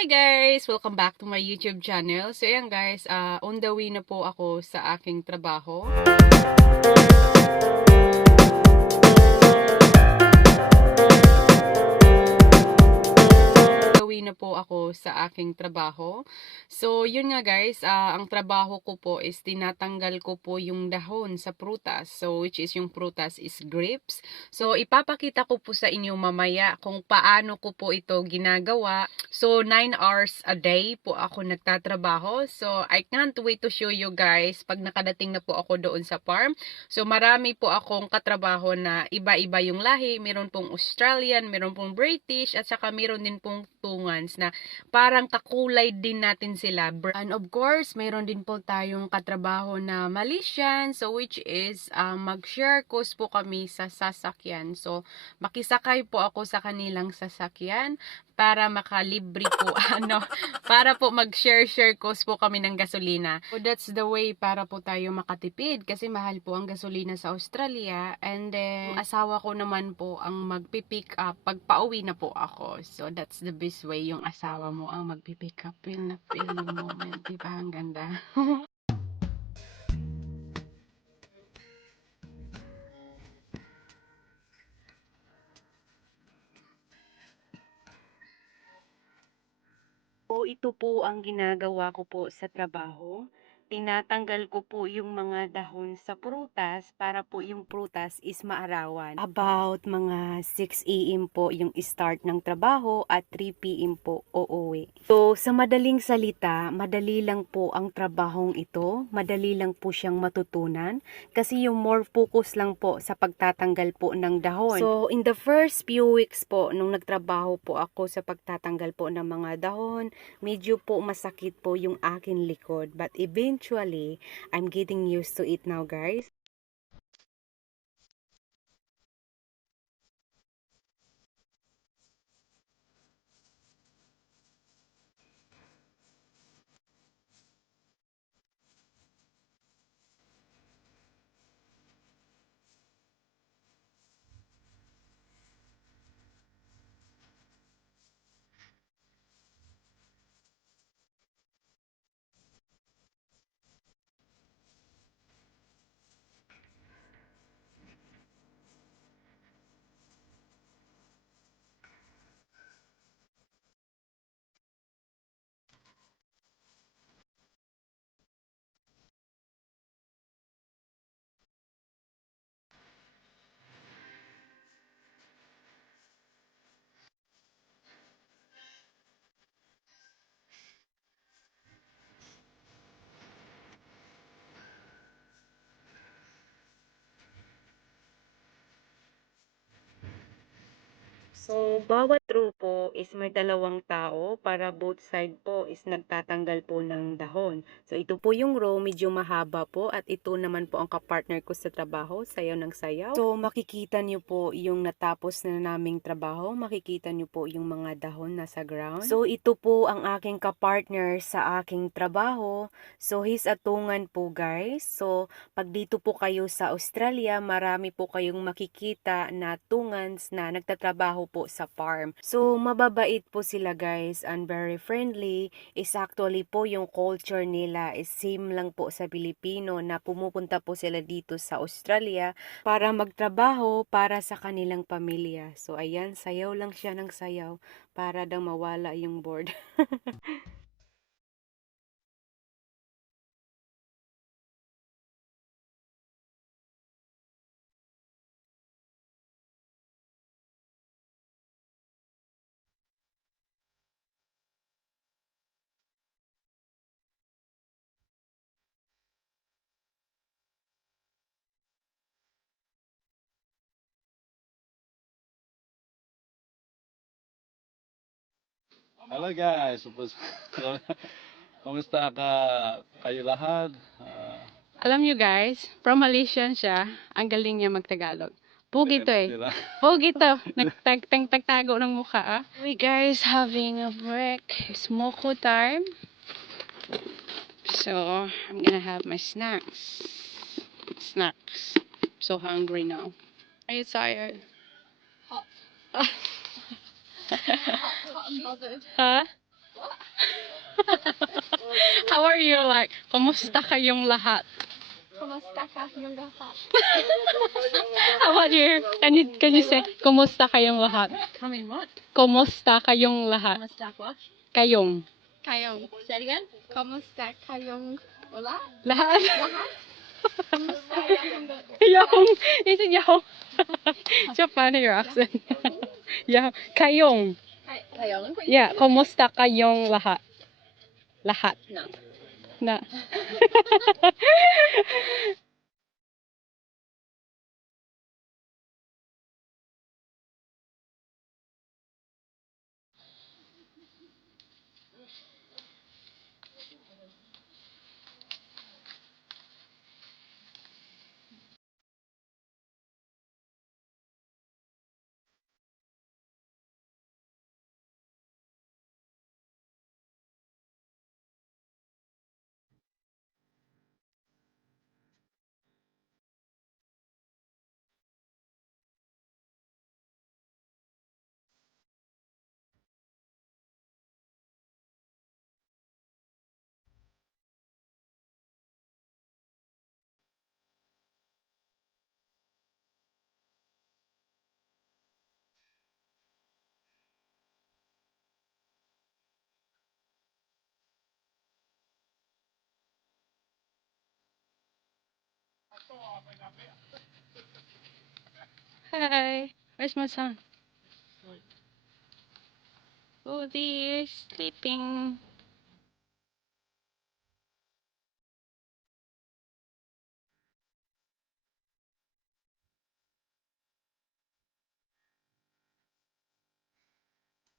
Hi guys! Welcome back to my YouTube channel. So ayan guys, on the way na po ako sa aking trabaho. Na po ako sa aking trabaho. So, yun nga guys, ang trabaho ko po is tinatanggal ko po yung dahon sa prutas. So, which is yung prutas is grapes. So, ipapakita ko po sa inyo mamaya kung paano ko po ito ginagawa. So, 9 hours a day po ako nagtatrabaho. So, I can't wait to show you guys pag nakadating na po ako doon sa farm. So, marami po akong katrabaho na iba-iba yung lahi. Meron pong Australian, meron pong British, at saka meron din pong tungans na parang kakulay din natin sila. And of course, mayroon din po tayong katrabaho na Malaysian, so which is mag-share course po kami sa sasakyan. So makisakay po ako sa kanilang sasakyan para makalibre po para po mag-share cost po kami ng gasolina. So that's the way para po tayo makatipid kasi mahal po ang gasolina sa Australia, and then asawa ko naman po ang magpi-pick up pag pauwi na po ako. So that's the best way, yung asawa mo ang magpi-pick up. Feel na feel yung moment, diba? Ang ganda. Po, ito po ang ginagawa ko po sa trabaho. Tinatanggal ko po yung mga dahon sa prutas para po yung prutas is maarawan. About mga 6 AM po yung start ng trabaho at 3 PM po uuwi. So, sa madaling salita, madali lang po ang trabahong ito. Madali lang po siyang matutunan kasi yung more focus lang po sa pagtatanggal po ng dahon. So, in the first few weeks po, nung nagtrabaho po ako sa pagtatanggal po ng mga dahon, medyo po masakit po yung akin likod. But eventually, I'm getting used to it now, guys. So, bawat row po is may dalawang tao para both side po is nagtatanggal po ng dahon. So, ito po yung row, medyo mahaba po, at ito naman po ang kapartner ko sa trabaho, sayaw ng sayaw. So, makikita nyo po yung natapos na naming trabaho, makikita nyo po yung mga dahon nasa ground. So, ito po ang aking kapartner sa aking trabaho. So, he's atungan po, guys. So, pag dito po kayo sa Australia, marami po kayong makikita na tungans na nagtatrabaho po sa farm. So, mababait po sila, guys, and very friendly. Is actually po yung culture nila is same lang po sa Pilipino na pumupunta po sila dito sa Australia para magtrabaho para sa kanilang pamilya. So, ayan, sayaw lang siya ng sayaw para daw mawala yung board. Halo guys, kumusta kayo lahat? Alam nyo guys, from Malaysian siya, ang galing niya magtagalog. Pogi to eh. Sila. Pogi to. Nagtagtago ng mukha ah. We guys having a break. It's moko time. So, I'm gonna have my snacks. Snacks. So hungry now. Are you tired? Hot. Hot and bothered. Huh? What? How are you like? Kumusta kayong lahat? Kumusta ka yung lahat? How about you? Can you say kumusta kayong lahat? Coming what? Kumusta kayong lahat? Kumusta what? Kayong Kayong. Say it again. Kumusta kayong lahat? lahat. Lahat? Kumusta kayong lahat? Yung, is it yung? So funny your accent. Yeah, kayong. Kayong? Yeah, kumusta kayong lahat? Lahat. No. Na. Hi, where's my son? Oh, they're sleeping.